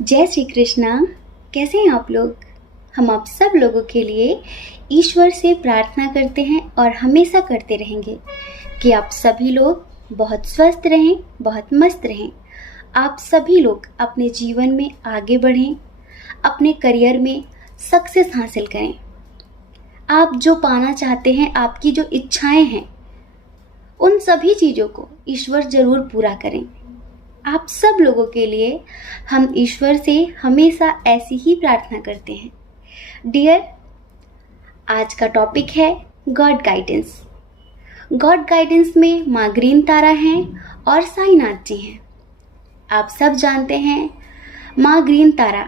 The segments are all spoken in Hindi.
जय श्री कृष्णा। कैसे हैं आप लोग? हम आप सब लोगों के लिए ईश्वर से प्रार्थना करते हैं और हमेशा करते रहेंगे कि आप सभी लोग बहुत स्वस्थ रहें, बहुत मस्त रहें। आप सभी लोग अपने जीवन में आगे बढ़ें, अपने करियर में सक्सेस हासिल करें। आप जो पाना चाहते हैं, आपकी जो इच्छाएं हैं, उन सभी चीज़ों को ईश्वर ज़रूर पूरा करें। आप सब लोगों के लिए हम ईश्वर से हमेशा ऐसी ही प्रार्थना करते हैं। डियर, आज का टॉपिक है गॉड गाइडेंस। गॉड गाइडेंस में माँ ग्रीन तारा हैं और साईनाथ जी हैं। आप सब जानते हैं माँ ग्रीन तारा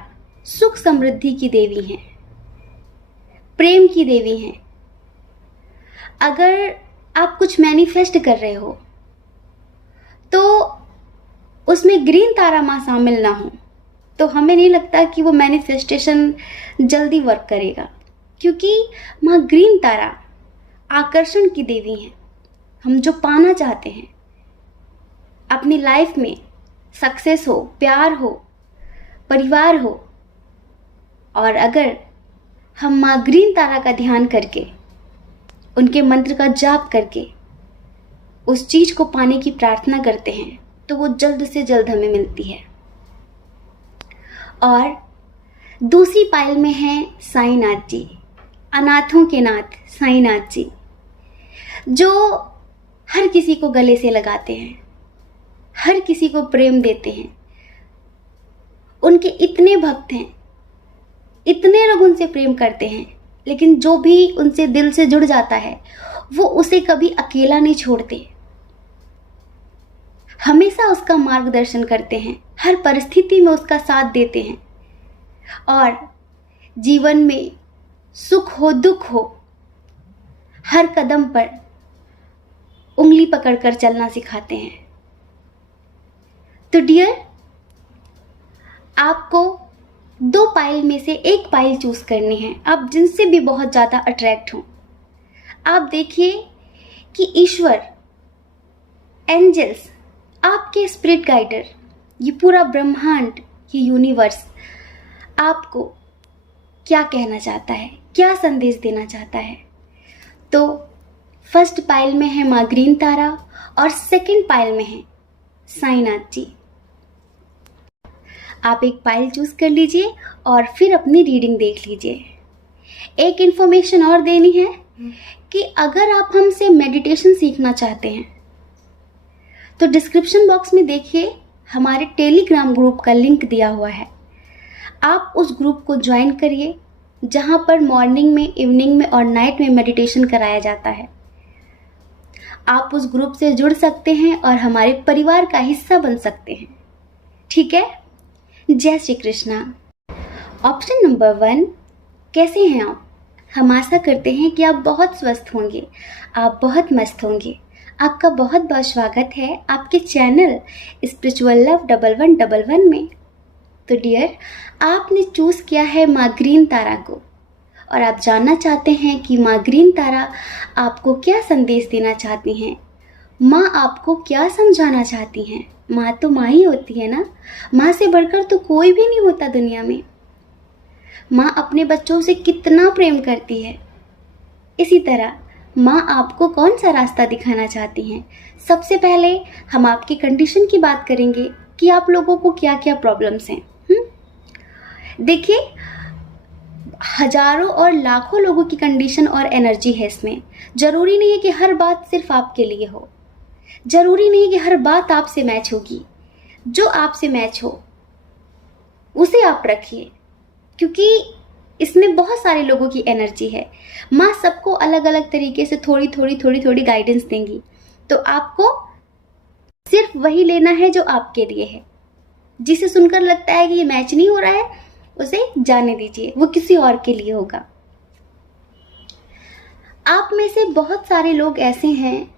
सुख समृद्धि की देवी हैं, प्रेम की देवी हैं। अगर आप कुछ मैनिफेस्ट कर रहे हो तो उसमें ग्रीन तारा माँ शामिल ना हो तो हमें नहीं लगता कि वो मैनिफेस्टेशन जल्दी वर्क करेगा, क्योंकि माँ ग्रीन तारा आकर्षण की देवी हैं। हम जो पाना चाहते हैं अपनी लाइफ में, सक्सेस हो, प्यार हो, परिवार हो, और अगर हम माँ ग्रीन तारा का ध्यान करके, उनके मंत्र का जाप करके उस चीज़ को पाने की प्रार्थना करते हैं तो वो जल्द से जल्द हमें मिलती है। और दूसरी पायल में हैं साईनाथ जी, अनाथों के नाथ साईनाथ जी, जो हर किसी को गले से लगाते हैं, हर किसी को प्रेम देते हैं। उनके इतने भक्त हैं, इतने लोग उनसे प्रेम करते हैं, लेकिन जो भी उनसे दिल से जुड़ जाता है वो उसे कभी अकेला नहीं छोड़ते, हमेशा उसका मार्गदर्शन करते हैं, हर परिस्थिति में उसका साथ देते हैं और जीवन में सुख हो दुख हो हर कदम पर उंगली पकड़कर चलना सिखाते हैं। तो डियर, आपको दो पाइल में से एक पाइल चूज करनी है। आप जिनसे भी बहुत ज़्यादा अट्रैक्ट हों, आप देखिए कि ईश्वर, एंजल्स, आपके स्पिरिट गाइडर, ये पूरा ब्रह्मांड, ये यूनिवर्स आपको क्या कहना चाहता है, क्या संदेश देना चाहता है। तो फर्स्ट पाइल में है माँ ग्रीन तारा और सेकंड पाइल में है साईनाथ जी। आप एक पाइल चूज कर लीजिए और फिर अपनी रीडिंग देख लीजिए। एक इन्फॉर्मेशन और देनी है कि अगर आप हमसे मेडिटेशन सीखना चाहते हैं तो डिस्क्रिप्शन बॉक्स में देखिए, हमारे टेलीग्राम ग्रुप का लिंक दिया हुआ है। आप उस ग्रुप को ज्वाइन करिए, जहां पर मॉर्निंग में, इवनिंग में और नाइट में मेडिटेशन कराया जाता है। आप उस ग्रुप से जुड़ सकते हैं और हमारे परिवार का हिस्सा बन सकते हैं। ठीक है? जय श्री कृष्णा। ऑप्शन नंबर 1, कैसे हैं आप? हम आशा करते हैं कि आप बहुत स्वस्थ होंगे, आप बहुत मस्त होंगे। आपका बहुत बहुत स्वागत है आपके चैनल स्पिरिचुअल लव 1111 में। तो डियर, आपने चूज किया है माँ ग्रीन तारा को और आप जानना चाहते हैं कि माँ ग्रीन तारा आपको क्या संदेश देना चाहती हैं, माँ आपको क्या समझाना चाहती हैं। माँ तो माँ ही होती है ना, माँ से बढ़कर तो कोई भी नहीं होता दुनिया में। माँ अपने बच्चों से कितना प्रेम करती है, इसी तरह माँ आपको कौन सा रास्ता दिखाना चाहती हैं। सबसे पहले हम आपकी कंडीशन की बात करेंगे कि आप लोगों को क्या क्या प्रॉब्लम्स हैं। देखिए, हजारों और लाखों लोगों की कंडीशन और एनर्जी है इसमें। जरूरी नहीं है कि हर बात सिर्फ आपके लिए हो, जरूरी नहीं कि हर बात आपसे मैच होगी। जो आपसे मैच हो उसे आप रखिए, क्योंकि इसमें बहुत सारे लोगों की एनर्जी है। माँ सबको अलग अलग तरीके से थोड़ी थोड़ी गाइडेंस देंगी, तो आपको सिर्फ वही लेना है जो आपके लिए है। जिसे सुनकर लगता है कि ये मैच नहीं हो रहा है, उसे जाने दीजिए, वो किसी और के लिए होगा। आप में से बहुत सारे लोग ऐसे हैं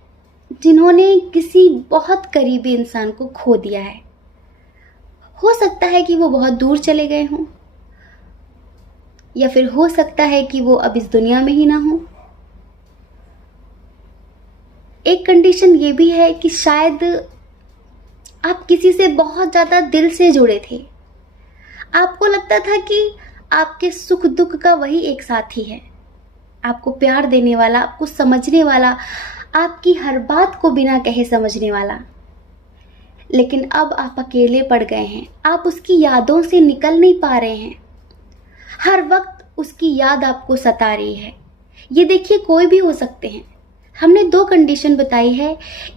जिन्होंने किसी बहुत करीबी इंसान को खो दिया है। हो सकता है कि वो बहुत दूर चले गए हों, या फिर हो सकता है कि वो अब इस दुनिया में ही ना हो। एक कंडीशन ये भी है कि शायद आप किसी से बहुत ज़्यादा दिल से जुड़े थे, आपको लगता था कि आपके सुख दुख का वही एक साथी है, आपको प्यार देने वाला, आपको समझने वाला, आपकी हर बात को बिना कहे समझने वाला। लेकिन अब आप अकेले पड़ गए हैं, आप उसकी यादों से निकल नहीं पा रहे हैं। हर वक्त उसकी याद आपको सता रही है। ये देखिए, कोई भी हो सकते हैं। हमने 2 कंडीशन बताई है।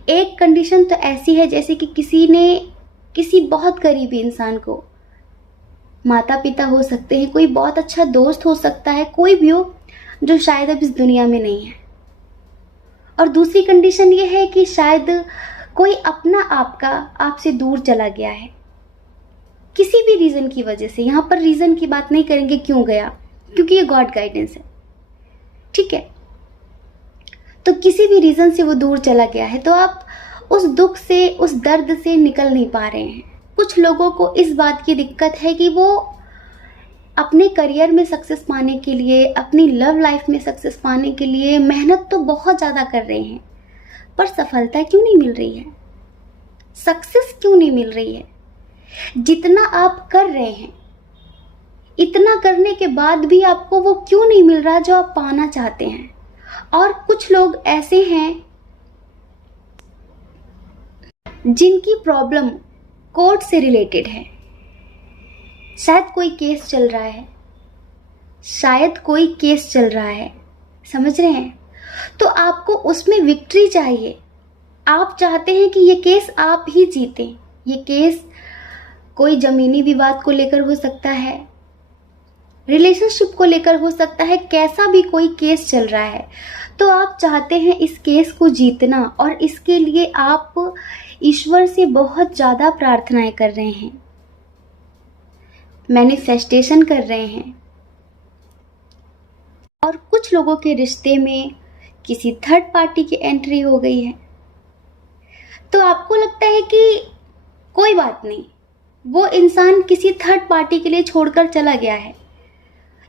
एक कंडीशन तो ऐसी है जैसे कि किसी ने किसी बहुत करीबी इंसान को, माता पिता हो सकते हैं, कोई बहुत अच्छा दोस्त हो सकता है, कोई भी हो जो शायद अब इस दुनिया में नहीं है। और दूसरी कंडीशन ये है कि शायद कोई अपना आपका आपसे दूर चला गया है, किसी भी रीज़न की वजह से। यहाँ पर रीज़न की बात नहीं करेंगे क्यों गया, क्योंकि ये गॉड गाइडेंस है, ठीक है। तो किसी भी रीज़न से वो दूर चला गया है, तो आप उस दुख से, उस दर्द से निकल नहीं पा रहे हैं। कुछ लोगों को इस बात की दिक्कत है कि वो अपने करियर में सक्सेस पाने के लिए, अपनी लव लाइफ में सक्सेस पाने के लिए मेहनत तो बहुत ज़्यादा कर रहे हैं, पर सफलता क्यों नहीं मिल रही है, सक्सेस क्यों नहीं मिल रही है। जितना आप कर रहे हैं, इतना करने के बाद भी आपको वो क्यों नहीं मिल रहा जो आप पाना चाहते हैं। और कुछ लोग ऐसे हैं जिनकी प्रॉब्लम कोर्ट से रिलेटेड है। शायद कोई केस चल रहा है, शायद कोई केस चल रहा है, समझ रहे हैं। तो आपको उसमें विक्ट्री चाहिए। आप चाहते हैं कि ये केस आप ही जीतें। ये केस कोई ज़मीनी विवाद को लेकर हो सकता है, रिलेशनशिप को लेकर हो सकता है, कैसा भी कोई केस चल रहा है। तो आप चाहते हैं इस केस को जीतना, और इसके लिए आप ईश्वर से बहुत ज़्यादा प्रार्थनाएं कर रहे हैं, मैनिफेस्टेशन कर रहे हैं। और कुछ लोगों के रिश्ते में किसी थर्ड पार्टी की एंट्री हो गई है। तो आपको लगता है कि कोई बात नहीं, वो इंसान किसी थर्ड पार्टी के लिए छोड़कर चला गया है,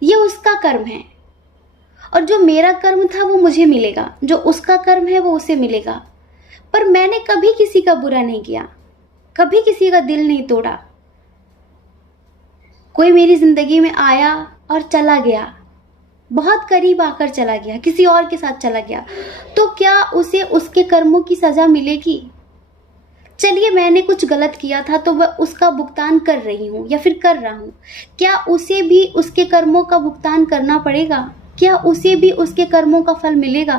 ये उसका कर्म है, और जो मेरा कर्म था वो मुझे मिलेगा, जो उसका कर्म है वो उसे मिलेगा। पर मैंने कभी किसी का बुरा नहीं किया, कभी किसी का दिल नहीं तोड़ा। कोई मेरी जिंदगी में आया और चला गया, बहुत करीब आकर चला गया, किसी और के साथ चला गया, तो क्या उसे उसके कर्मों की सजा मिलेगी? चलिए, मैंने कुछ गलत किया था तो वह उसका भुगतान कर रही हूँ या फिर कर रहा हूँ, क्या उसे भी उसके कर्मों का भुगतान करना पड़ेगा? क्या उसे भी उसके कर्मों का फल मिलेगा?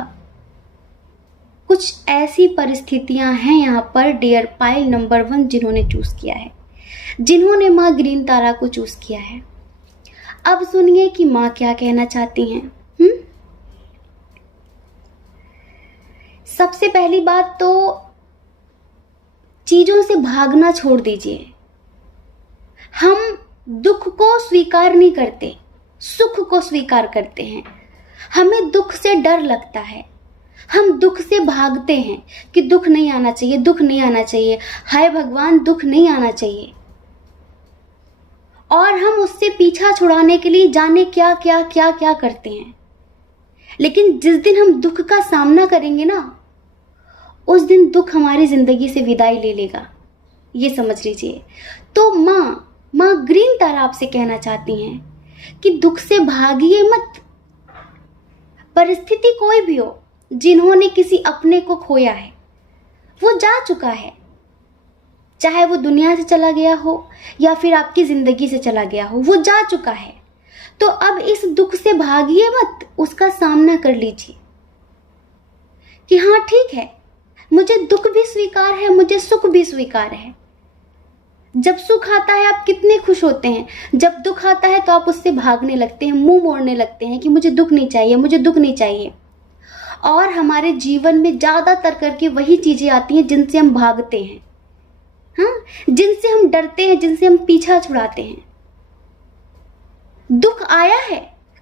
कुछ ऐसी परिस्थितियां हैं यहाँ पर डियर पाइल नंबर 1 जिन्होंने चूज किया है, जिन्होंने माँ ग्रीन तारा को चूज किया है। अब सुनिए कि माँ क्या कहना चाहती हैं। सबसे पहली बात तो चीजों से भागना छोड़ दीजिए। हम दुख को स्वीकार नहीं करते, सुख को स्वीकार करते हैं। हमें दुख से डर लगता है, हम दुख से भागते हैं कि दुख नहीं आना चाहिए, दुख नहीं आना चाहिए, हाय भगवान दुख नहीं आना चाहिए। और हम उससे पीछा छुड़ाने के लिए जाने क्या क्या क्या क्या करते हैं। लेकिन जिस दिन हम दुख का सामना करेंगे ना, उस दिन दुख हमारी जिंदगी से विदाई ले लेगा, ये समझ लीजिए। तो माँ ग्रीन तारा आपसे कहना चाहती हैं कि दुख से भागिए मत। परिस्थिति कोई भी हो, जिन्होंने किसी अपने को खोया है वो जा चुका है, चाहे वो दुनिया से चला गया हो या फिर आपकी जिंदगी से चला गया हो, वो जा चुका है। तो अब इस दुख से भागिए मत, उसका सामना कर लीजिए कि हाँ ठीक है, मुझे दुख भी स्वीकार है, मुझे सुख भी स्वीकार है। जब सुख आता है आप कितने खुश होते हैं, जब दुख आता है तो आप उससे भागने लगते हैं, मुंह मोड़ने लगते हैं कि मुझे दुख नहीं चाहिए, मुझे दुख नहीं चाहिए। और हमारे जीवन में ज्यादातर करके वही चीजें आती हैं जिनसे हम भागते हैं, हाँ, जिनसे हम डरते हैं, जिनसे हम पीछा छुड़ाते हैं। दुख आया है,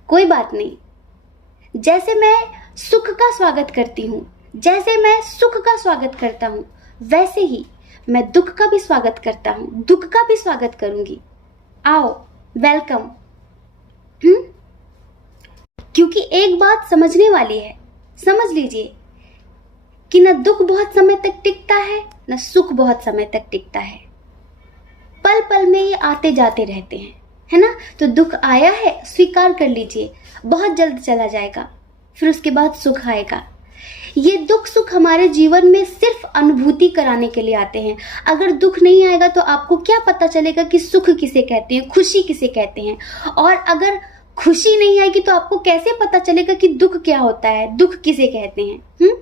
कोई बात नहीं। जैसे मैं सुख का स्वागत करती हूँ, जैसे मैं सुख का स्वागत करता हूँ, वैसे ही मैं दुख का भी स्वागत करता हूँ, दुख का भी स्वागत करूंगी। आओ, वेलकम। क्योंकि एक बात समझने वाली है, समझ लीजिए कि न दुख बहुत समय तक टिकता है, न सुख बहुत समय तक टिकता है। पल पल में ये आते जाते रहते हैं। है ना। तो दुख आया है, स्वीकार कर लीजिए, बहुत जल्द चला जाएगा, फिर उसके बाद सुख आएगा। ये दुख सुख हमारे जीवन में सिर्फ अनुभूति कराने के लिए आते हैं। अगर दुख नहीं आएगा तो आपको क्या पता चलेगा कि सुख किसे कहते हैं, खुशी किसे कहते हैं। और अगर खुशी नहीं आएगी तो आपको कैसे पता चलेगा कि दुख क्या होता है, दुख किसे कहते हैं।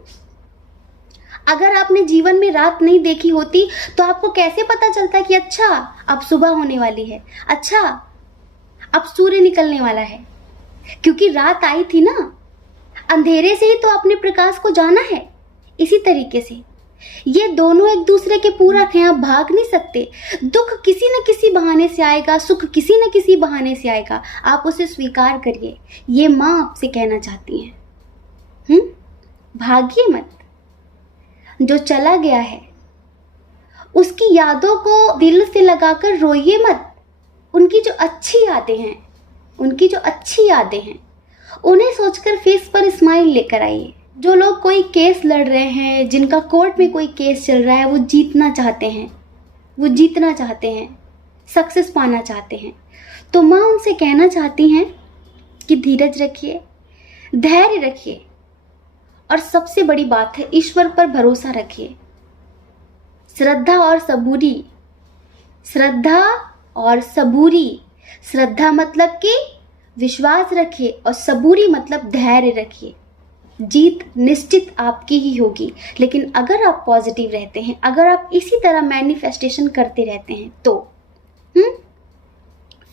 अगर आपने जीवन में रात नहीं देखी होती तो आपको कैसे पता चलता है कि अच्छा अब सुबह होने वाली है, अच्छा अब सूर्य निकलने वाला है, क्योंकि रात आई थी ना। अंधेरे से ही तो आपने प्रकाश को जाना है। इसी तरीके से ये दोनों एक दूसरे के पूरक हैं, आप भाग नहीं सकते। दुख किसी न किसी बहाने से आएगा, सुख किसी न किसी बहाने से आएगा, आप उसे स्वीकार करिए। ये माँ आपसे कहना चाहती हैं। भागिए मत। जो चला गया है उसकी यादों को दिल से लगाकर रोइए मत। उनकी जो अच्छी यादें हैं, उनकी जो अच्छी यादें हैं, उन्हें सोचकर फेस पर स्माइल लेकर आइए। जो लोग कोई केस लड़ रहे हैं, जिनका कोर्ट में कोई केस चल रहा है, वो जीतना चाहते हैं, वो जीतना चाहते हैं, सक्सेस पाना चाहते हैं, तो माँ उनसे कहना चाहती हैं कि धीरज रखिए, धैर्य रखिए, और सबसे बड़ी बात है ईश्वर पर भरोसा रखिए। श्रद्धा और सबूरी, श्रद्धा और सबूरी। श्रद्धा मतलब कि विश्वास रखिए और सबूरी मतलब धैर्य रखिए। जीत निश्चित आपकी ही होगी। लेकिन अगर आप पॉजिटिव रहते हैं, अगर आप इसी तरह मैनिफेस्टेशन करते रहते हैं तो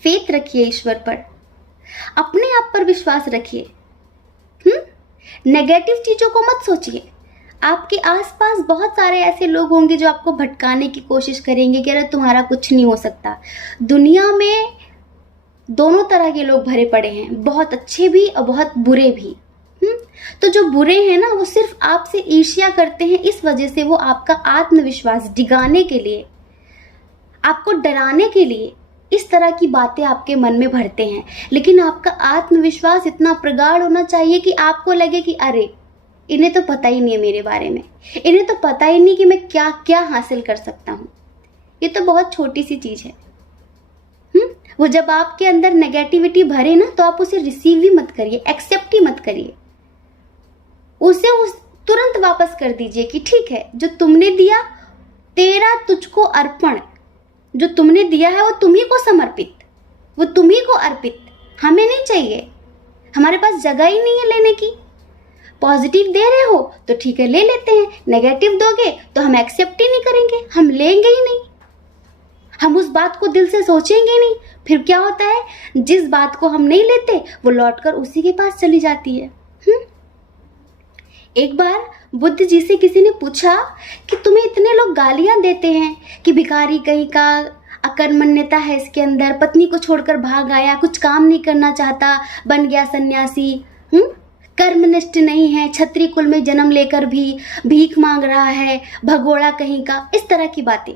फेथ रखिए ईश्वर पर, अपने आप पर विश्वास रखिए। नेगेटिव चीजों को मत सोचिए। आपके आसपास बहुत सारे ऐसे लोग होंगे जो आपको भटकाने की कोशिश करेंगे कि अरे तुम्हारा कुछ नहीं हो सकता। दुनिया में दोनों तरह के लोग भरे पड़े हैं, बहुत अच्छे भी और बहुत बुरे भी। तो जो बुरे हैं ना, वो सिर्फ आपसे ईर्ष्या करते हैं, इस वजह से वो आपका आत्मविश्वास डिगाने के लिए, आपको डराने के लिए इस तरह की बातें आपके मन में भरते हैं। लेकिन आपका आत्मविश्वास इतना प्रगाढ़ होना चाहिए कि आपको लगे कि अरे इन्हें तो पता ही नहीं है मेरे बारे में, इन्हें तो पता ही नहीं कि मैं क्या क्या हासिल कर सकता हूँ, ये तो बहुत छोटी सी चीज है। वो जब आपके अंदर नेगेटिविटी भरे ना, तो आप उसे रिसीव ही मत करिए, एक्सेप्ट ही मत करिए, उसे तुरंत वापस कर दीजिए कि ठीक है, जो तुमने दिया तेरा तुझको अर्पण, जो तुमने दिया है वो तुम्ही को समर्पित, वो तुम्ही को अर्पित, हमें नहीं चाहिए, हमारे पास जगह ही नहीं है लेने की। पॉजिटिव दे रहे हो तो ठीक है ले लेते हैं, नेगेटिव दोगे तो हम एक्सेप्ट ही नहीं करेंगे, हम लेंगे ही नहीं, हम उस बात को दिल से सोचेंगे नहीं। फिर क्या होता है, जिस बात को हम नहीं लेते वो लौटकर उसी के पास चली जाती है। एक बार बुद्ध जी से किसी ने पूछा कि तुम्हें इतने लोग गालियां देते हैं कि भिखारी कहीं का, अकर्मण्यता है इसके अंदर, पत्नी को छोड़कर भाग आया, कुछ काम नहीं करना चाहता, बन गया सन्यासी, कर्मनिष्ठ नहीं है, क्षत्रिय कुल में जन्म लेकर भी भीख मांग रहा है, भगोड़ा कहीं का, इस तरह की बातें।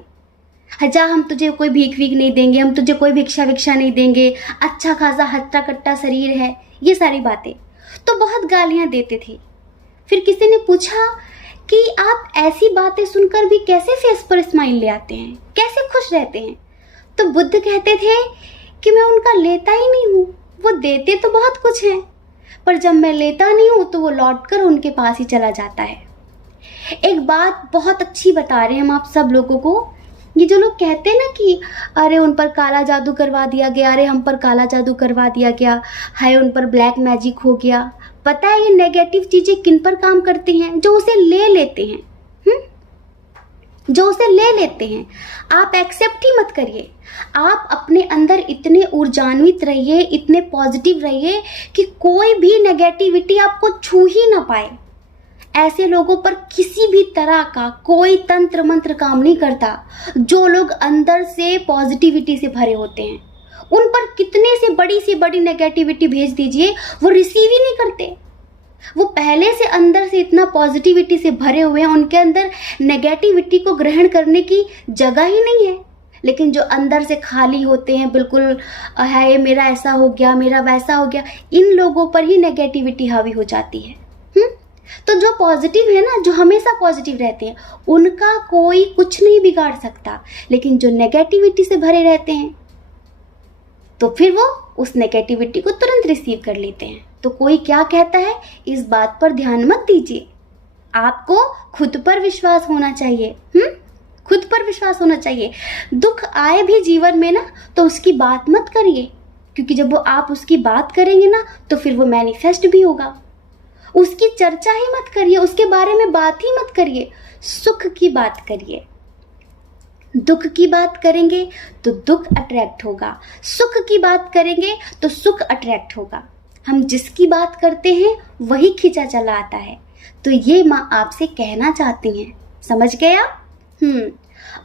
जा हम तुझे कोई भीख वीख नहीं देंगे, हम तुझे कोई भिक्षा विक्षा नहीं देंगे, अच्छा खासा हट्टा कट्टा शरीर है, ये सारी बातें तो बहुत गालियां देते थे। फिर किसी ने पूछा कि आप ऐसी बातें सुनकर भी कैसे फेस पर स्माइल ले आते हैं, कैसे खुश रहते हैं। तो बुद्ध कहते थे कि मैं उनका लेता ही नहीं हूँ, वो देते तो बहुत कुछ है, पर जब मैं लेता नहीं हूँ तो वो लौटकर उनके पास ही चला जाता है। एक बात बहुत अच्छी बता रहे हैं हम आप सब लोगों को। ये जो लोग कहते हैं ना कि अरे उन पर काला जादू करवा दिया गया, अरे हम पर काला जादू करवा दिया गया, हाय उन पर ब्लैक मैजिक हो गया, पता है ये नेगेटिव चीजें किन पर काम करती हैं? जो उसे ले लेते हैं, जो उसे ले लेते हैं। आप एक्सेप्ट ही मत करिए, आप अपने अंदर इतने ऊर्जान्वित रहिए, इतने पॉजिटिव रहिए कि कोई भी नेगेटिविटी आपको छू ही ना पाए। ऐसे लोगों पर किसी भी तरह का कोई तंत्र मंत्र काम नहीं करता। जो लोग अंदर से पॉजिटिविटी से भरे होते हैं, उन पर कितने से बड़ी नेगेटिविटी भेज दीजिए, वो रिसीव ही नहीं करते। वो पहले से अंदर से इतना पॉजिटिविटी से भरे हुए हैं, उनके अंदर नेगेटिविटी को ग्रहण करने की जगह ही नहीं है। लेकिन जो अंदर से खाली होते हैं, बिल्कुल है मेरा ऐसा हो गया, मेरा वैसा हो गया, इन लोगों पर ही नेगेटिविटी हावी हो जाती है। तो जो पॉजिटिव है ना, जो हमेशा पॉजिटिव रहते हैं, उनका कोई कुछ नहीं बिगाड़ सकता। लेकिन जो नेगेटिविटी से भरे रहते हैं, तो फिर वो उस नेगेटिविटी को तुरंत रिसीव कर लेते हैं। तो कोई क्या कहता है इस बात पर ध्यान मत दीजिए, आपको खुद पर विश्वास होना चाहिए। खुद पर विश्वास होना चाहिए। दुख आए भी जीवन में ना तो उसकी बात मत करिए, क्योंकि जब वो आप उसकी बात करेंगे ना तो फिर वो मैनिफेस्ट भी होगा। उसकी चर्चा ही मत करिए, उसके बारे में बात ही मत करिए, सुख की बात करिए। दुख की बात करेंगे तो दुख अट्रैक्ट होगा, सुख की बात करेंगे तो सुख अट्रैक्ट होगा। हम जिसकी बात करते हैं वही खींचा चला आता है। तो ये माँ आपसे कहना चाहती हैं, समझ गए आप?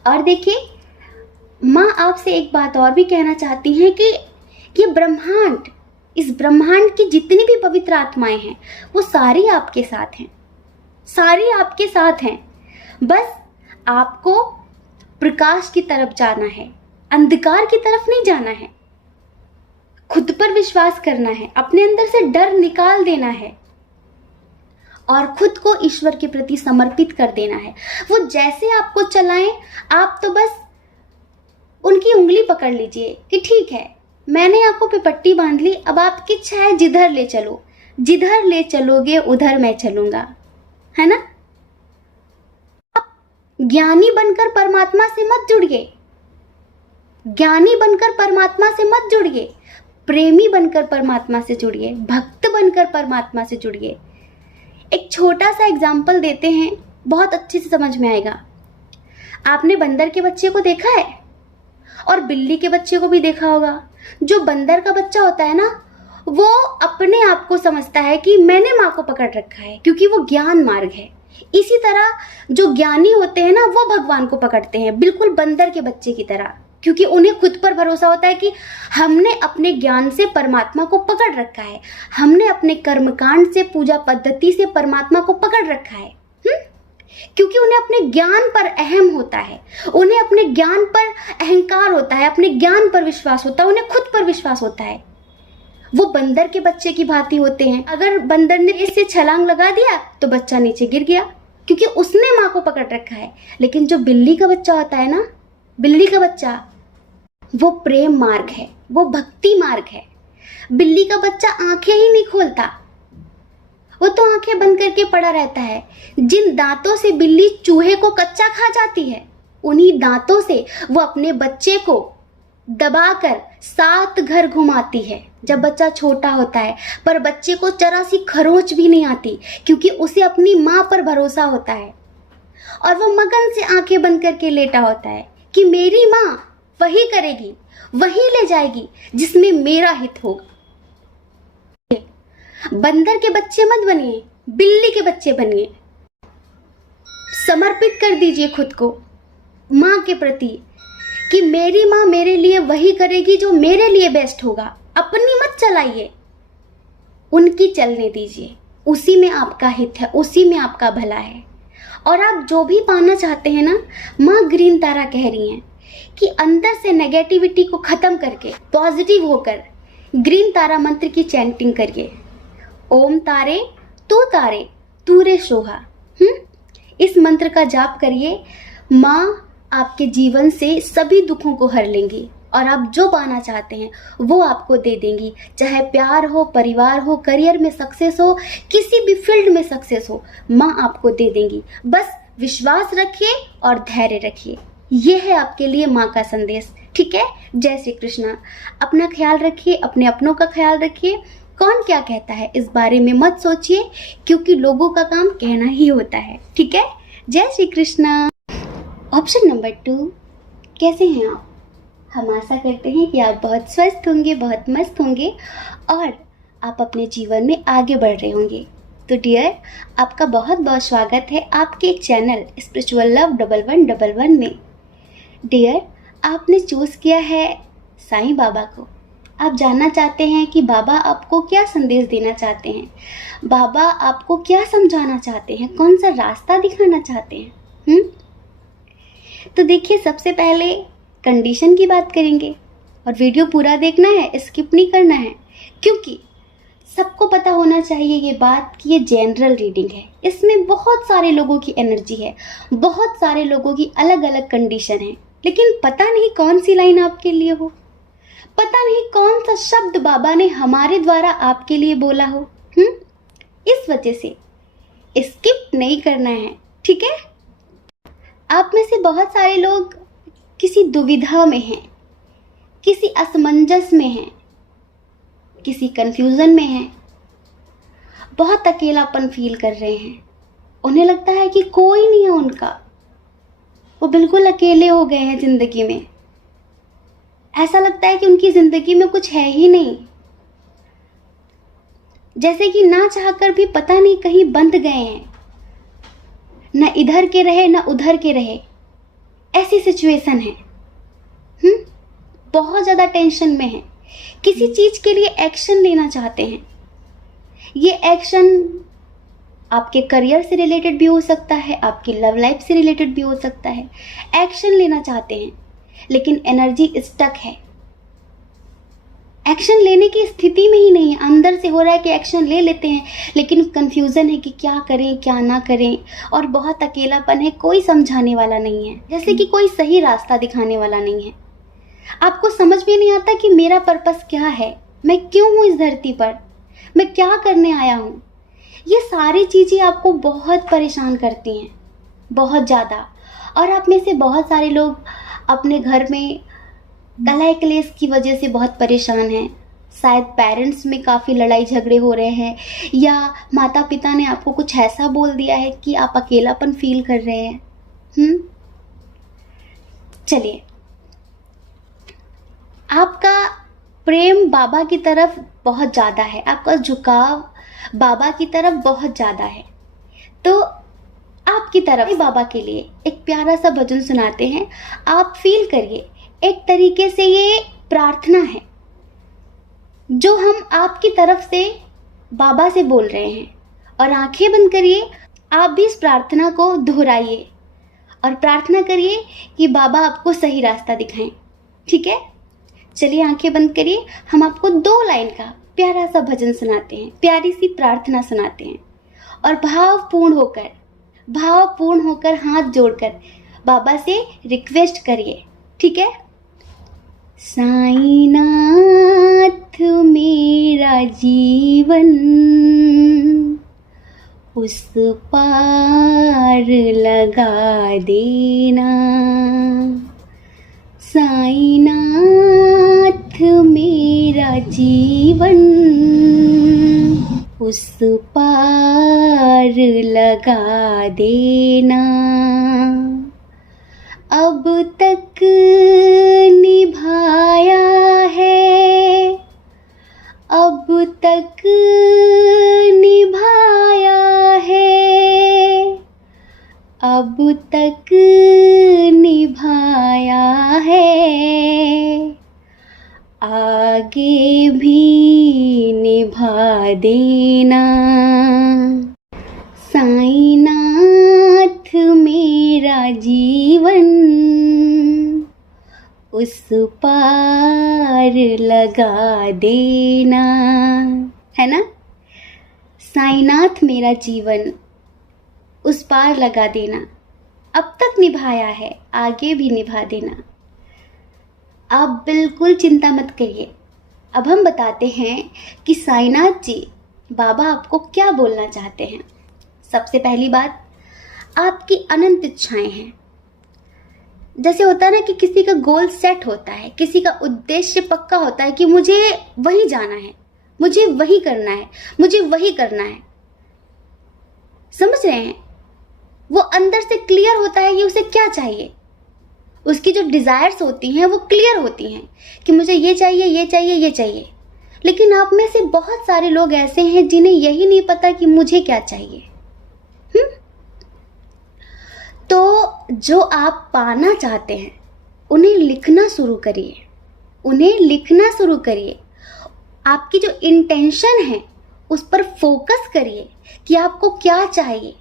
और देखिए, माँ आपसे एक बात और भी कहना चाहती हैं कि ये ब्रह्मांड, इस ब्रह्मांड की जितनी भी पवित्र आत्माएं हैं वो सारी आपके साथ हैं, सारी आपके साथ हैं। बस आपको प्रकाश की तरफ जाना है, अंधकार की तरफ नहीं जाना है। खुद पर विश्वास करना है, अपने अंदर से डर निकाल देना है और खुद को ईश्वर के प्रति समर्पित कर देना है। वो जैसे आपको चलाएं, आप तो बस उनकी उंगली पकड़ लीजिए कि ठीक है, मैंने आंखों पे पट्टी बांध ली, अब आपकी इच्छा है जिधर ले चलो, जिधर ले चलोगे उधर मैं चलूंगा, है ना? आप ज्ञानी बनकर परमात्मा से मत जुड़िए, ज्ञानी बनकर परमात्मा से मत जुड़िए, प्रेमी बनकर परमात्मा से जुड़िए, भक्त बनकर परमात्मा से जुड़िए। एक छोटा सा एग्जाम्पल देते हैं, बहुत अच्छे से समझ में आएगा। आपने बंदर के बच्चे को देखा है और बिल्ली के बच्चे को भी देखा होगा। जो बंदर का बच्चा होता है ना, वो अपने आप को समझता है कि मैंने माँ को पकड़ रखा है, क्योंकि वो ज्ञान मार्ग है। इसी तरह जो ज्ञानी होते हैं ना, वो भगवान को पकड़ते हैं, बिल्कुल बंदर के बच्चे की तरह, क्योंकि उन्हें खुद पर भरोसा होता है कि हमने अपने ज्ञान से परमात्मा को पकड़ रखा है, हमने अपने कर्मकांड से, पूजा पद्धति से परमात्मा को पकड़ रखा है। क्योंकि उन्हें अपने ज्ञान पर अहम होता है, उन्हें अपने ज्ञान पर अहंकार होता है, अपने ज्ञान पर विश्वास होता है, उन्हें खुद पर विश्वास होता है। वो बंदर के बच्चे की भांति होते हैं। अगर बंदर ने इससे छलांग लगा दिया तो बच्चा नीचे गिर गया, क्योंकि उसने माँ को पकड़ रखा है। लेकिन जो बिल्ली का बच्चा होता है ना, बिल्ली का बच्चा, वो प्रेम मार्ग है, वो भक्ति मार्ग है। बिल्ली का बच्चा आंखें ही नहीं खोलता, वो तो आंखें बंद करके पड़ा रहता है। जिन दांतों से बिल्ली चूहे को कच्चा खा जाती है, उन्हीं दांतों से वो अपने बच्चे को दबाकर 7 घर घुमाती है जब बच्चा छोटा होता है। पर बच्चे को जरा सी खरोंच भी नहीं आती, क्योंकि उसे अपनी माँ पर भरोसा होता है और वो मगन से आंखें बंद करके लेटा होता है कि मेरी माँ वही करेगी, वही ले जाएगी जिसमें मेरा हित होगा। बंदर के बच्चे मत बनिए, बिल्ली के बच्चे बनिए। समर्पित कर दीजिए खुद को माँ के प्रति कि मेरी माँ मेरे लिए वही करेगी जो मेरे लिए बेस्ट होगा। अपनी मत चलाइए, उनकी चलने दीजिए। उसी में आपका हित है, उसी में आपका भला है। और आप जो भी पाना चाहते हैं ना, माँ ग्रीन तारा कह रही हैं कि अंदर से नेगेटिविटी को खत्म करके पॉजिटिव होकर ग्रीन तारा मंत्र की चैंटिंग करिए। ओम तारे तू रे सोहा। इस मंत्र का जाप करिए। माँ आपके जीवन से सभी दुखों को हर लेंगी और आप जो पाना चाहते हैं वो आपको दे देंगी। चाहे प्यार हो, परिवार हो, करियर में सक्सेस हो, किसी भी फील्ड में सक्सेस हो, माँ आपको दे देंगी। बस विश्वास रखिए और धैर्य रखिए। ये है आपके लिए माँ का संदेश। ठीक है? जय श्री कृष्णा। अपना ख्याल रखिए, अपने अपनों का ख्याल रखिए। कौन क्या कहता है इस बारे में मत सोचिए, क्योंकि लोगों का काम कहना ही होता है। ठीक है? जय श्री कृष्णा। ऑप्शन नंबर 2, कैसे हैं आप? हम आशा करते हैं कि आप बहुत स्वस्थ होंगे, बहुत मस्त होंगे और आप अपने जीवन में आगे बढ़ रहे होंगे। तो डियर, आपका बहुत बहुत स्वागत है आपके चैनल स्पिरिचुअल लव 1111 में। डियर, आपने चूज़ किया है साईं बाबा को। आप जानना चाहते हैं कि बाबा आपको क्या संदेश देना चाहते हैं, बाबा आपको क्या समझाना चाहते हैं, कौन सा रास्ता दिखाना चाहते हैं। तो देखिए, सबसे पहले कंडीशन की बात करेंगे और वीडियो पूरा देखना है, स्किप नहीं करना है, क्योंकि सबको पता होना चाहिए ये बात कि ये जनरल रीडिंग है। इसमें बहुत सारे लोगों की एनर्जी है, बहुत सारे लोगों की अलग अलग कंडीशन है, लेकिन पता नहीं कौन सी लाइन आपके लिए हो, पता नहीं कौन सा शब्द बाबा ने हमारे द्वारा आपके लिए बोला हो। इस वजह से स्किप नहीं करना है, ठीक है। आप में से बहुत सारे लोग किसी दुविधा में हैं, किसी असमंजस में हैं, किसी कंफ्यूजन में हैं, बहुत अकेलापन फील कर रहे हैं। उन्हें लगता है कि कोई नहीं है उनका, वो बिल्कुल अकेले हो गए हैं जिंदगी में। ऐसा लगता है कि उनकी जिंदगी में कुछ है ही नहीं, जैसे कि ना चाहकर भी पता नहीं कहीं बंध गए हैं, न इधर के रहे न उधर के रहे, ऐसी सिचुएशन है। बहुत ज्यादा टेंशन में है, किसी चीज के लिए एक्शन लेना चाहते हैं। ये एक्शन आपके करियर से रिलेटेड भी हो सकता है, आपकी लव लाइफ से रिलेटेड भी हो सकता है। एक्शन लेना चाहते हैं लेकिन एनर्जी स्टक है, एक्शन लेने की स्थिति में ही नहीं है। अंदर से हो रहा है कि एक्शन ले लेते हैं लेकिन कंफ्यूजन है कि क्या करें क्या ना करें, और बहुत अकेलापन है, कोई समझाने वाला नहीं है, जैसे कि कोई सही रास्ता दिखाने वाला नहीं है। आपको समझ में नहीं आता कि मेरा पर्पस क्या है, मैं क्यों हूँ इस धरती पर, मैं क्या करने आया हूँ। ये सारी चीज़ें आपको बहुत परेशान करती हैं, बहुत ज़्यादा। और आप में से बहुत सारे लोग अपने घर में कलह क्लेश की वजह से बहुत परेशान हैं। शायद पेरेंट्स में काफ़ी लड़ाई झगड़े हो रहे हैं, या माता पिता ने आपको कुछ ऐसा बोल दिया है कि आप अकेलापन फील कर रहे हैं। चलिए, आपका प्रेम बाबा की तरफ बहुत ज़्यादा है, आपका झुकाव बाबा की तरफ बहुत ज़्यादा है। तो आपकी तरफ बाबा के लिए एक प्यारा सा भजन सुनाते हैं, आप फील करिए। एक तरीके से ये प्रार्थना है जो हम आपकी तरफ से बाबा से बोल रहे हैं। और आंखें बंद करिए, आप भी इस प्रार्थना को दोहराइए और प्रार्थना करिए कि बाबा आपको सही रास्ता दिखाएं, ठीक है। चलिए आंखें बंद करिए, हम आपको 2 लाइन का प्यारा सा भजन सुनाते हैं, प्यारी सी प्रार्थना सुनाते हैं। और भावपूर्ण होकर हाथ जोड़कर बाबा से रिक्वेस्ट करिए, ठीक है। साईं नाथ मेरा जीवन उस पार लगा देना, साईं नाथ मेरा जीवन उस पार लगा देना। अब तक निभाया है, अब तक निभाया है, अब तक निभाया है, आगे भी निभा देना। साईं नाथ मेरा जीवन उस पार लगा देना, है ना। साईं नाथ मेरा जीवन उस पार लगा देना, अब तक निभाया है, आगे भी निभा देना। आप बिल्कुल चिंता मत करिए। अब हम बताते हैं कि साईनाथ जी बाबा आपको क्या बोलना चाहते हैं। सबसे पहली बात, आपकी अनंत इच्छाएं हैं। जैसे होता है ना कि किसी का गोल सेट होता है, किसी का उद्देश्य पक्का होता है कि मुझे वहीं जाना है, मुझे वही करना है, मुझे वही करना है। समझ रहे हैं? वो अंदर से क्लियर होता है कि उसे क्या चाहिए। उसकी जो डिजायर्स होती हैं वो क्लियर होती हैं कि मुझे ये चाहिए, ये चाहिए, ये चाहिए। लेकिन आप में से बहुत सारे लोग ऐसे हैं जिन्हें यही नहीं पता कि मुझे क्या चाहिए। तो जो आप पाना चाहते हैं उन्हें लिखना शुरू करिए, उन्हें लिखना शुरू करिए। आपकी जो इंटेंशन है उस पर फोकस करिए कि आपको क्या चाहिए।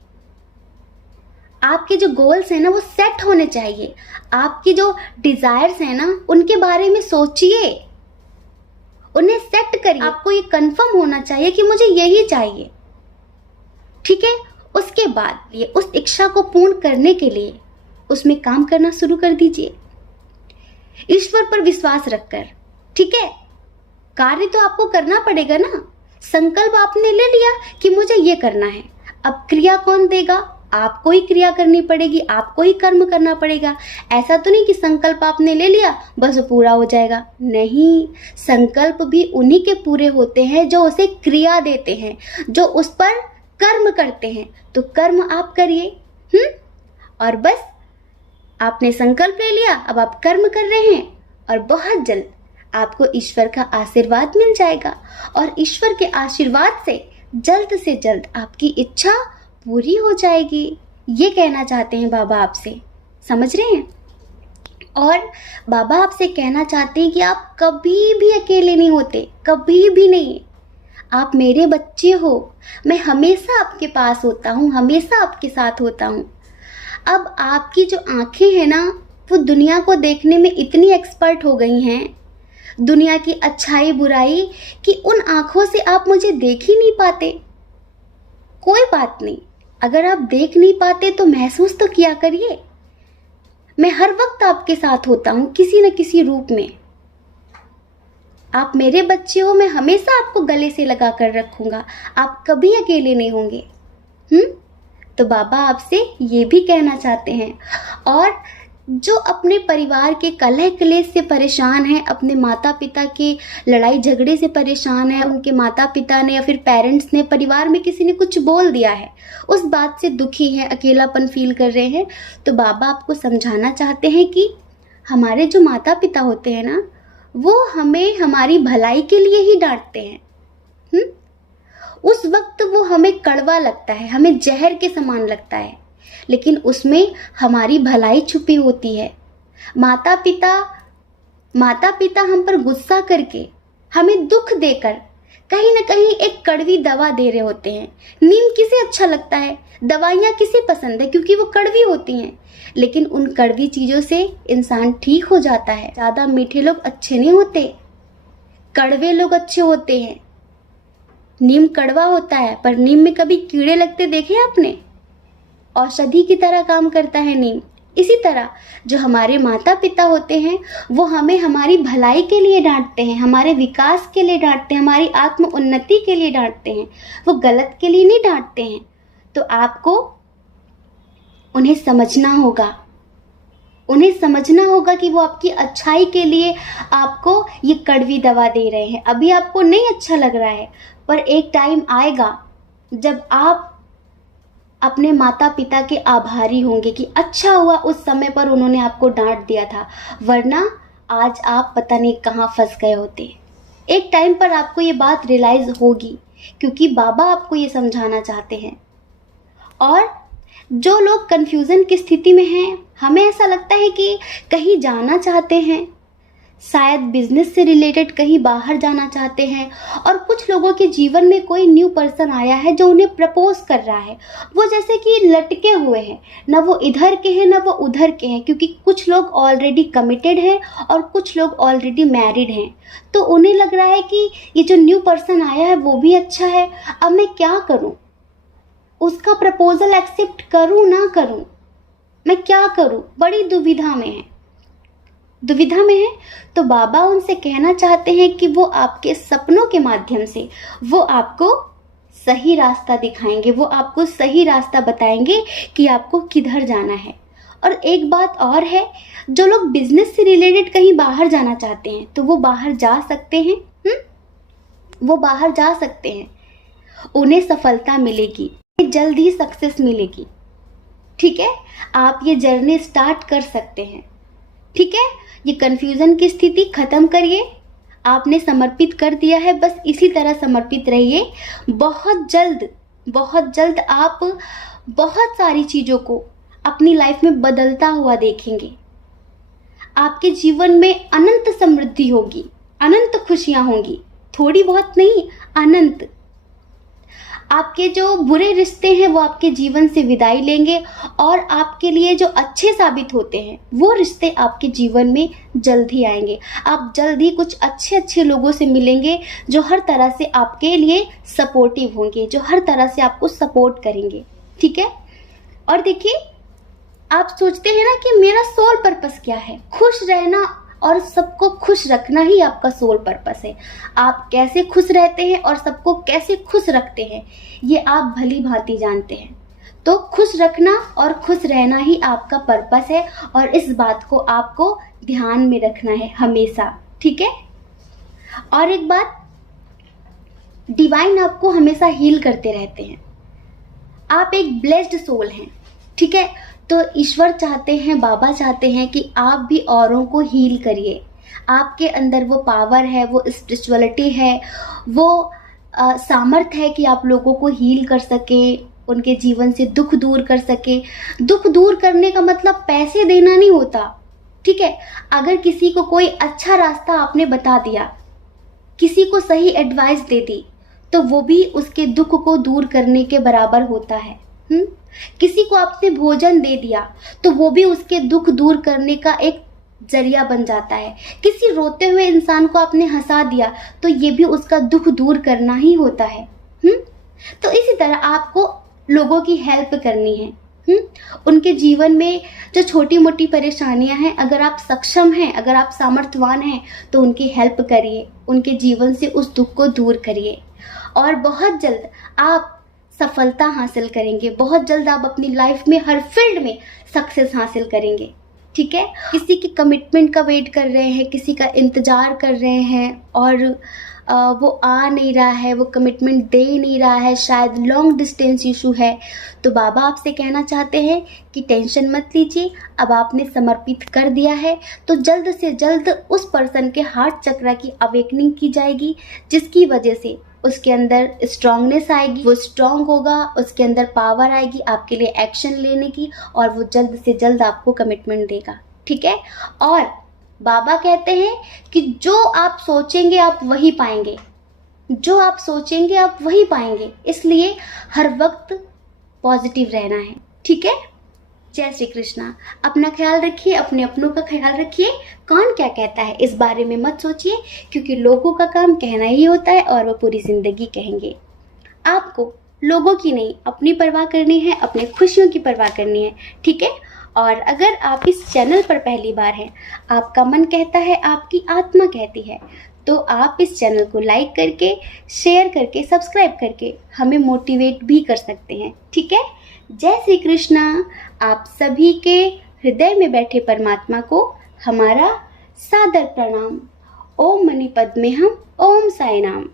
आपके जो गोल्स हैं ना वो सेट होने चाहिए। आपकी जो डिजायर्स हैं ना उनके बारे में सोचिए, उन्हें सेट करिए। आपको ये कंफर्म होना चाहिए कि मुझे यही चाहिए, ठीक है। उसके बाद ये उस इच्छा को पूर्ण करने के लिए उसमें काम करना शुरू कर दीजिए। ईश्वर पर विश्वास रखकर ठीक है, कार्य तो आपको करना पड़ेगा ना। संकल्प आपने ले लिया कि मुझे ये करना है, अब क्रिया कौन देगा? आपको ही क्रिया करनी पड़ेगी, आपको ही कर्म करना पड़ेगा। ऐसा तो नहीं कि संकल्प आपने ले लिया बस पूरा हो जाएगा, नहीं। संकल्प भी उन्हीं के पूरे होते हैं जो उसे क्रिया देते हैं, जो उस पर कर्म करते हैं। तो कर्म आप करिए। और बस आपने संकल्प ले लिया, अब आप कर्म कर रहे हैं और बहुत जल्द आपको ईश्वर का आशीर्वाद मिल जाएगा। और ईश्वर के आशीर्वाद से जल्द आपकी इच्छा पूरी हो जाएगी। ये कहना चाहते हैं बाबा आपसे, समझ रहे हैं? और बाबा आपसे कहना चाहते हैं कि आप कभी भी अकेले नहीं होते, कभी भी नहीं। आप मेरे बच्चे हो, मैं हमेशा आपके पास होता हूँ, हमेशा आपके साथ होता हूँ। अब आपकी जो आंखें हैं ना, वो दुनिया को देखने में इतनी एक्सपर्ट हो गई हैं, दुनिया की अच्छाई बुराई, कि उन आंखों से आप मुझे देख ही नहीं पाते। कोई बात नहीं, अगर आप देख नहीं पाते तो महसूस तो किया करिए। मैं हर वक्त आपके साथ होता हूँ किसी न किसी रूप में। आप मेरे बच्चे हो, मैं हमेशा आपको गले से लगा कर रखूंगा, आप कभी अकेले नहीं होंगे। तो बाबा आपसे ये भी कहना चाहते हैं। और जो अपने परिवार के कलह क्लेश से परेशान है, अपने माता पिता के लड़ाई झगड़े से परेशान है, उनके माता पिता ने या फिर पेरेंट्स ने, परिवार में किसी ने कुछ बोल दिया है, उस बात से दुखी हैं, अकेलापन फील कर रहे हैं, तो बाबा आपको समझाना चाहते हैं कि हमारे जो माता पिता होते हैं ना, वो हमें हमारी भलाई के लिए ही डांटते हैं। उस वक्त वो हमें कड़वा लगता है, हमें जहर के समान लगता है, लेकिन उसमें हमारी भलाई छुपी होती है। माता पिता हम पर गुस्सा करके, हमें दुख देकर कहीं ना कहीं एक कड़वी दवा दे रहे होते हैं। नीम किसे अच्छा लगता है, दवाइयाँ किसे पसंद है, क्योंकि वो कड़वी होती हैं। लेकिन उन कड़वी चीज़ों से इंसान ठीक हो जाता है। ज़्यादा मीठे लोग अच्छे नहीं होते, कड़वे लोग अच्छे होते हैं। नीम कड़वा होता है, पर नीम में कभी कीड़े लगते देखे आपने? औषधि की तरह काम करता है नीम। इसी तरह जो हमारे माता पिता होते हैं, वो हमें हमारी भलाई के लिए डांटते हैं, हमारे विकास के लिए डांटते हैं, हमारी आत्म उन्नति के लिए डांटते हैं, वो गलत के लिए नहीं डांटते हैं। तो आपको उन्हें समझना होगा, उन्हें समझना होगा कि वो आपकी अच्छाई के लिए आपको ये कड़वी दवा दे रहे हैं। अभी आपको नहीं अच्छा लग रहा है, पर एक टाइम आएगा जब आप अपने माता पिता के आभारी होंगे कि अच्छा हुआ उस समय पर उन्होंने आपको डांट दिया था, वरना आज आप पता नहीं कहाँ फंस गए होते। एक टाइम पर आपको ये बात रियलाइज होगी, क्योंकि बाबा आपको ये समझाना चाहते हैं। और जो लोग कंफ्यूजन की स्थिति में हैं, हमें ऐसा लगता है कि कहीं जाना चाहते हैं, शायद बिजनेस से रिलेटेड कहीं बाहर जाना चाहते हैं, और कुछ लोगों के जीवन में कोई न्यू पर्सन आया है जो उन्हें प्रपोज कर रहा है। वो जैसे कि लटके हुए हैं, ना वो इधर के हैं ना वो उधर के हैं, क्योंकि कुछ लोग ऑलरेडी कमिटेड हैं और कुछ लोग ऑलरेडी मैरिड हैं। तो उन्हें लग रहा है कि ये जो न्यू पर्सन आया है वो भी अच्छा है, अब मैं क्या करूं, उसका प्रपोजल एक्सेप्ट करूं ना करूं, मैं क्या करूं, बड़ी दुविधा में है। तो बाबा उनसे कहना चाहते हैं कि वो आपके सपनों के माध्यम से वो आपको सही रास्ता दिखाएंगे, वो आपको सही रास्ता बताएंगे कि आपको किधर जाना है। और एक बात और है, जो लोग बिजनेस से रिलेटेड कहीं बाहर जाना चाहते हैं तो वो बाहर जा सकते हैं। वो बाहर जा सकते हैं, उन्हें सफलता मिलेगी, जल्द ही सक्सेस मिलेगी। ठीक है, आप ये जर्नी स्टार्ट कर सकते हैं। ठीक है, ये कंफ्यूजन की स्थिति खत्म करिए। आपने समर्पित कर दिया है, बस इसी तरह समर्पित रहिए। बहुत जल्द आप बहुत सारी चीज़ों को अपनी लाइफ में बदलता हुआ देखेंगे। आपके जीवन में अनंत समृद्धि होगी, अनंत खुशियां होंगी, थोड़ी बहुत नहीं, अनंत। आपके जो बुरे रिश्ते हैं वो आपके जीवन से विदाई लेंगे, और आपके लिए जो अच्छे साबित होते हैं वो रिश्ते आपके जीवन में जल्द ही आएंगे। आप जल्द ही कुछ अच्छे लोगों से मिलेंगे जो हर तरह से आपके लिए सपोर्टिव होंगे, जो हर तरह से आपको सपोर्ट करेंगे। ठीक है, और देखिए, आप सोचते हैं ना कि मेरा सोल पर्पस क्या है, खुश रहना और सबको खुश रखना ही आपका सोल पर्पस है। आप कैसे खुश रहते हैं और सबको कैसे खुश रखते हैं ये आप भली भांति जानते हैं। तो खुश रखना और खुश रहना ही आपका पर्पस है और इस बात को आपको ध्यान में रखना है हमेशा, ठीक है। और एक बात, डिवाइन आपको हमेशा हील करते रहते हैं। आप एक ब्लेस्ड सोल हैं, ठीक है। तो ईश्वर चाहते हैं, बाबा चाहते हैं कि आप भी औरों को हील करिए। आपके अंदर वो पावर है, वो स्पिरिचुअलिटी है, वो सामर्थ है कि आप लोगों को हील कर सके, उनके जीवन से दुख दूर कर सके। दुख दूर करने का मतलब पैसे देना नहीं होता, ठीक है। अगर किसी को कोई अच्छा रास्ता आपने बता दिया, किसी को सही एडवाइस दे दी, तो वो भी उसके दुख को दूर करने के बराबर होता है। किसी को आपने भोजन दे दिया तो वो भी उसके दुख दूर करने का एक जरिया बन जाता है। किसी रोते हुए इंसान को आपने हंसा दिया तो ये भी उसका दुख दूर करना ही होता है। तो इसी तरह आपको लोगों की हेल्प करनी है। उनके जीवन में जो छोटी मोटी परेशानियां हैं, अगर आप सक्षम हैं, अगर आप सामर्थ्यवान हैं, तो उनकी हेल्प करिए, उनके जीवन से उस दुख को दूर करिए और बहुत जल्द आप सफलता हासिल करेंगे। बहुत जल्द आप अपनी लाइफ में हर फील्ड में सक्सेस हासिल करेंगे, ठीक है। किसी की कमिटमेंट का वेट कर रहे हैं, किसी का इंतज़ार कर रहे हैं और वो आ नहीं रहा है, वो कमिटमेंट दे नहीं रहा है, शायद लॉन्ग डिस्टेंस इशू है, तो बाबा आपसे कहना चाहते हैं कि टेंशन मत लीजिए। अब आपने समर्पित कर दिया है तो जल्द से जल्द उस पर्सन के हार्ट चक्र की अवेकनिंग की जाएगी, जिसकी वजह से उसके अंदर स्ट्रांगनेस आएगी, वो स्ट्रांग होगा, उसके अंदर पावर आएगी आपके लिए एक्शन लेने की और वो जल्द से जल्द आपको कमिटमेंट देगा, ठीक है। और बाबा कहते हैं कि जो आप सोचेंगे आप वही पाएंगे, जो आप सोचेंगे आप वही पाएंगे, इसलिए हर वक्त पॉजिटिव रहना है, ठीक है। जय श्री कृष्णा। अपना ख्याल रखिए, अपने अपनों का ख्याल रखिए। कौन क्या कहता है इस बारे में मत सोचिए, क्योंकि लोगों का काम कहना ही होता है और वो पूरी जिंदगी कहेंगे। आपको लोगों की नहीं, अपनी परवाह करनी है, अपने खुशियों की परवाह करनी है, ठीक है। और अगर आप इस चैनल पर पहली बार हैं, आपका मन कहता है, आपकी आत्मा कहती है, तो आप इस चैनल को लाइक करके, शेयर करके, सब्सक्राइब करके हमें मोटिवेट भी कर सकते हैं, ठीक है। जय श्री कृष्णा। आप सभी के हृदय में बैठे परमात्मा को हमारा सादर प्रणाम। ओम मणि पद्मे हम, ओम साई राम।